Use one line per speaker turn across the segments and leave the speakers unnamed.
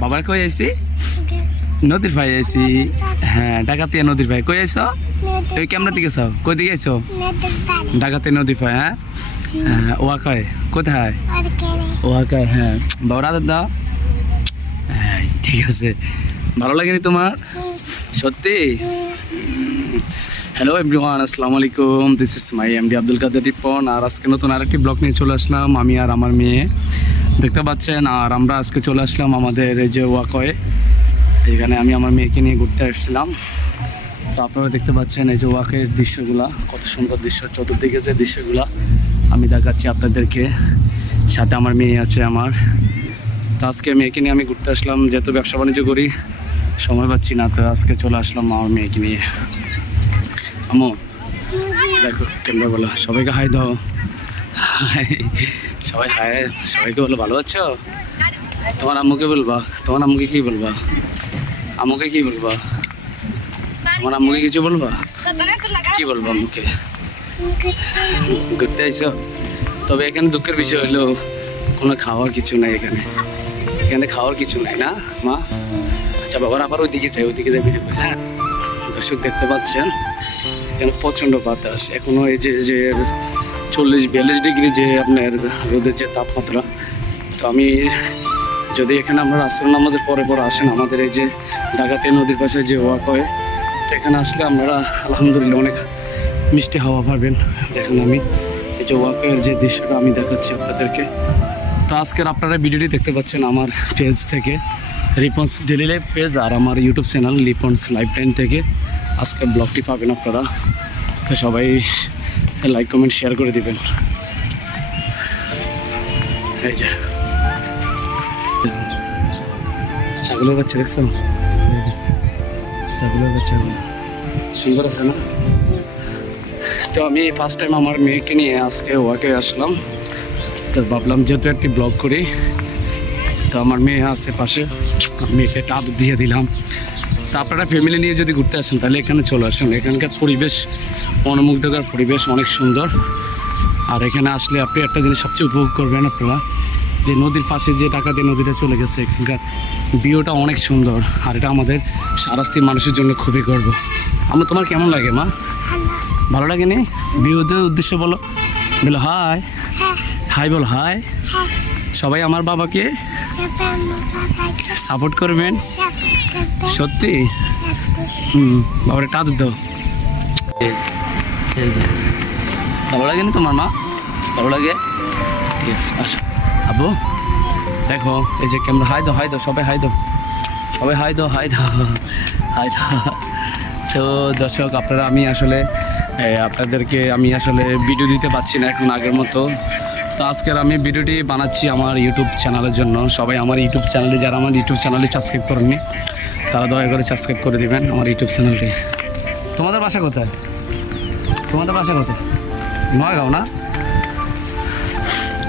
বাবার কই আইছি? নদীর ভাই আইছি। হ্যাঁ ডাকাতিয়া নদীর ভাই। কই আইছো? এই ক্যামেরা দিকে চাও কই দিকে আইছো? ডাকাতে নদীর ভাই হ্যাঁ? হ্যাঁ, ওয়া কয়? কোথায়? ওয়া কয় হ্যাঁ। বাবার দাও। হ্যাঁ ঠিক আছে। ভালো লাগেনি তোমার? সত্যি? হ্যালো এভরিওয়ান আসসালামু আলাইকুম this is my MD Abdul Kader Ripon আর আজকে নতুন আরেকটি ব্লগ নিয়ে চলে আসলাম আমি আর আমার মেয়ে। দেখতে পাচ্ছেন, আর আমরা আজকে চলে আসলাম আমাদের এই যে ওয়াকয়ে এখানে আমি আমার মেয়েকে নিয়ে ঘুরতে আসছিলাম। তো আপনারা দেখতে পাচ্ছেন এই যে ওয়াকের দৃশ্যগুলা, কত সুন্দর দৃশ্য, চতুর্দিকে যে দৃশ্যগুলা। আমি দেখাচ্ছি আপনাদেরকে, সাথে আমার মেয়ে আছে আমার। তো আজকে মেয়েকে নিয়ে আমি ঘুরতে আসলাম, যেহেতু ব্যবসা বাণিজ্য করি, সময় পাচ্ছি না, তো আজকে চলে আসলাম আমার মেয়েকে নিয়ে। আমো দেখো ক্যামেরা বলো, সবাইকে হাই দাও। সবাই হায়, সবাইকে বলো, ভালো আছো? তোমার আম্মুকে বলবা, তোমার আম্মুকে কি বলবা? আম্মুকে কি বলবা? তোমার আম্মুকে কিছু বলবা? কি বলব আম্মুকে? ঘুরতে আইছো? তবে এখানে দুঃখের বিষয় হলো, কোনো খাওয়ার কিছু নাই এখানে। এখানে খাওয়ার কিছু নাই, না, মা? আচ্ছা বাবার আবার ওইদিকে যাই ওইদিকে যাই হ্যাঁ? দর্শক দেখতে পাচ্ছেন, এখানে প্রচণ্ড বাতাস। এখনও এই যে চল্লিশ, বিয়াল্লিশ ডিগ্রি যে আপনার রোদের যে তাপমাত্রা, তো আমি যদি এখানে আমরা আসর নামাজের পরে পরে আসেন, আমাদের এই যে ঢাকাতে নদীর পাশে যে ওয়াক হয়, তো এখানে আসলে আপনারা আলহামদুলিল্লাহ অনেক মিষ্টি হাওয়া পাবেন। দেখেন আমি, এই যে ওয়াকের যে দৃশ্যটা আমি দেখাচ্ছি আপনাদেরকে। তো আজকের আপনারা ভিডিওটি দেখতে পাচ্ছেন আমার পেজ থেকে, রিপন্স ডেলি লাইফ পেজ আর আমার YouTube channel Ripon's life time থেকে। আজকে ব্লগটি পাবেন আপনারা। তো সবাই লাইক কমেন্ট শেয়ার করে দিবেন। এই যে। ছাগলের বাচ্চা দেখছ? ছাগলের সুন্দর আছে না? তো আমি ফার্স্ট টাইম আমার মেয়েকে নিয়ে আজকে ওয়াকে আসলাম। তো ভাবলাম যেহেতু একটি ব্লগ করি, তো আমার মেয়ে আছে পাশে। মেয়েকে টাপ দিয়ে দিলাম। তা আপনারা ফ্যামিলি নিয়ে যদি ঘুরতে আসেন তাহলে এখানে চলে আসুন। এখানকার পরিবেশ মনোমুগ্ধকর পরিবেশ অনেক সুন্দর। আর এখানে আসলে আপনি একটা জিনিস সবচেয়ে উপভোগ করবেন আপনারা যে নদীর পাশে যে টাকা দিয়ে নদীটা চলে গেছে এখানকার ভিউটা অনেক সুন্দর। আর এটা আমাদের সারাস্তির মানুষের জন্য খুবই গর্ব। আমার তোমার কেমন লাগে মা? ভালো। লাগেনি ভিউদের উদ্দেশ্য বলো। বলো হাই। হাই বল হাই। সবাই আমার বাবাকে সাপোর্ট করবেন। সত্যি? হুম বাবার টাচ দাও। ভালো লাগেনি তোমার মা? ভালো লাগে? ঠিক আছে আসো। আবু দেখো এই যে ক্যামেরা হাই দো হাই দো সবাই হাই দো সবাই হাই দো হাই দাও হাই দাও। তো দর্শক আপনারা আমি আসলে আপনাদেরকে আমি আসলে ভিডিও দিতে পারছি না এখন আগের মতো। তো আজকের আমি ভিডিওটি বানাচ্ছি আমার ইউটিউব চ্যানেলের জন্য। সবাই আমার ইউটিউব চ্যানেলে যারা আমার ইউটিউব চ্যানেলে সাবস্ক্রাইব করেননি তারা দয়া করে সাবস্ক্রাইব করে দিবেন আমার ইউটিউব চ্যানেলটি তোমাদের বাসা কোথায়? তোমাদের বাসা কোথায়? নয়গাঁও না?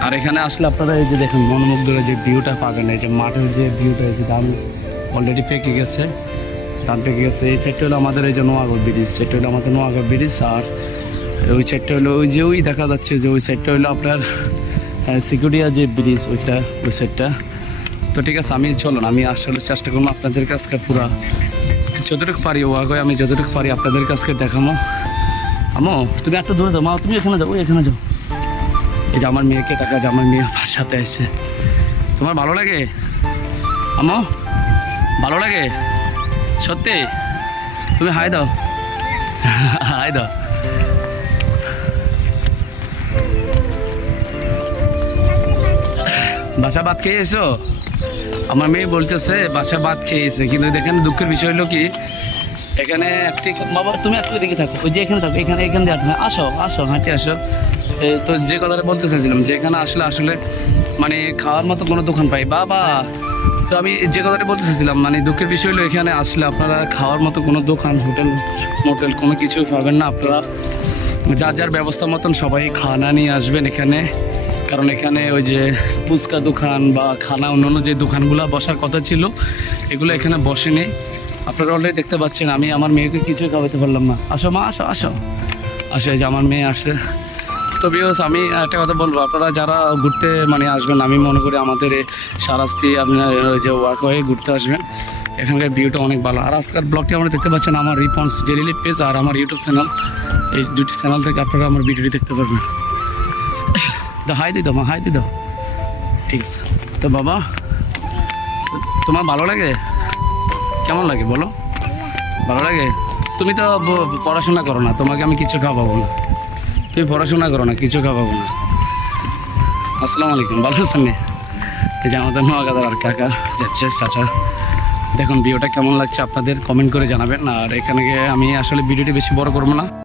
আর এখানে আসলে আপনারা এই যে দেখেন মনোমুগ্ধের যে ভিউটা পাবেন এই যে মাঠের যে ভিউটা এই যে ধান অলরেডি পেকে গেছে ধান পেকে গেছে। এই সাইডটা হলো আমাদের এই যে নোয়াগড় ব্রিজ সেটা হলো আমাদের নোয়াগড় ব্রিজ আর ওই সাইডটা হলো ওই যে ওই দেখা যাচ্ছে যে ওই সাইডটা হলো আপনার সিকিউরিয়া যে ব্রিজ ওইটা ওই সাইডটা তো ঠিক আছে, আমি চলুন, আমি আসলে চেষ্টা করব আপনাদের কাছকে পুরা যতটুকু পারি ওয়াগয় আমি যতটুকু পারি আপনাদের কাছকে দেখামো। আমো, তুমি একটা দূরে যাও, মা, তুমি এখানে যাও এখানে যাও। এই যে আমার মেয়েকে টাকা যে আমার মেয়ে আমার সাথে আছে। তোমার ভালো লাগে? আমো, ভালো লাগে? সত্যি? তুমি হাই দাও। হাই দাও। বাসা ভাত খেয়ে এসো? আমার মেয়ে বলতেছে বাসা ভাত খেয়েছে। কিন্তু দেখেন দুঃখের বিষয় হলো কি, এখানে একটি বাবা, তুমি একটু দিকে থাকো। ওই যে এখানে থাকো, এখানে, এখান দিয়ে আসো আসো, হাঁটে আসো। তো যে কথাটা বলতে চাইছিলাম, যে এখানে আসলে আসলে মানে খাওয়ার মতো কোনো দোকান পাই। বাবা, তো আমি যে কথাটা বলতে চাইছিলাম মানে দুঃখের বিষয় হলো এখানে আসলে আপনারা খাওয়ার মতো কোনো দোকান, হোটেল, মোটেল কোনো কিছু পাবেন না। আপনারা যার যার ব্যবস্থা মতন সবাই খানা নিয়ে আসবেন এখানে। কারণ এখানে ওই যে ফুচকা দোকান বা খানা, অন্যান্য যে দোকানগুলো বসার কথা ছিল, এগুলো এখানে বসেনি। আপনারা অলরেডি দেখতে পাচ্ছেন, আমি আমার মেয়েকে কিছুই খাওয়াতে পারলাম না। আসো মা, আসো আসো। আসো যে আমার মেয়ে আসছে। তো বিকজ আমি একটা কথা বলব, আপনারা যারা ঘুরতে মানে আসবেন, আমি মনে করি আমাদের সারাস্তি আপনার যে ওয়ার্ক হয়ে ঘুরতে আসবেন। এখানকার ভিউটা অনেক ভালো। আর আজকের ব্লগটি আপনারা দেখতে পাচ্ছেন আমার রিপন্স ডেলি পেজ আর আমার ইউটিউব চ্যানেল এই দুটি চ্যানেল থেকে আপনারা আমার ভিডিওটি দেখতে পারবেন। হাই দিই দাও মা, হাই দিই দাও। ঠিক আছে। তো বাবা, তোমার ভালো লাগে? কেমন লাগে বলো? ভালো লাগে? তুমি তো পড়াশোনা করো না, তোমাকে আমি কিছু খাওয়াবো না। তুমি পড়াশোনা করো না, কিছু খাওয়াবো না। আসসালামু আলাইকুম, ভালো আছেন এই যে আমাদের নোয়াগাদার আর কাকা যাচ্ছে, চাচা। দেখুন ভিডিওটা কেমন লাগছে আপনাদের? কমেন্ট করে জানাবেন। আর এখানে আমি আসলে ভিডিওটি বেশি বড় করব না।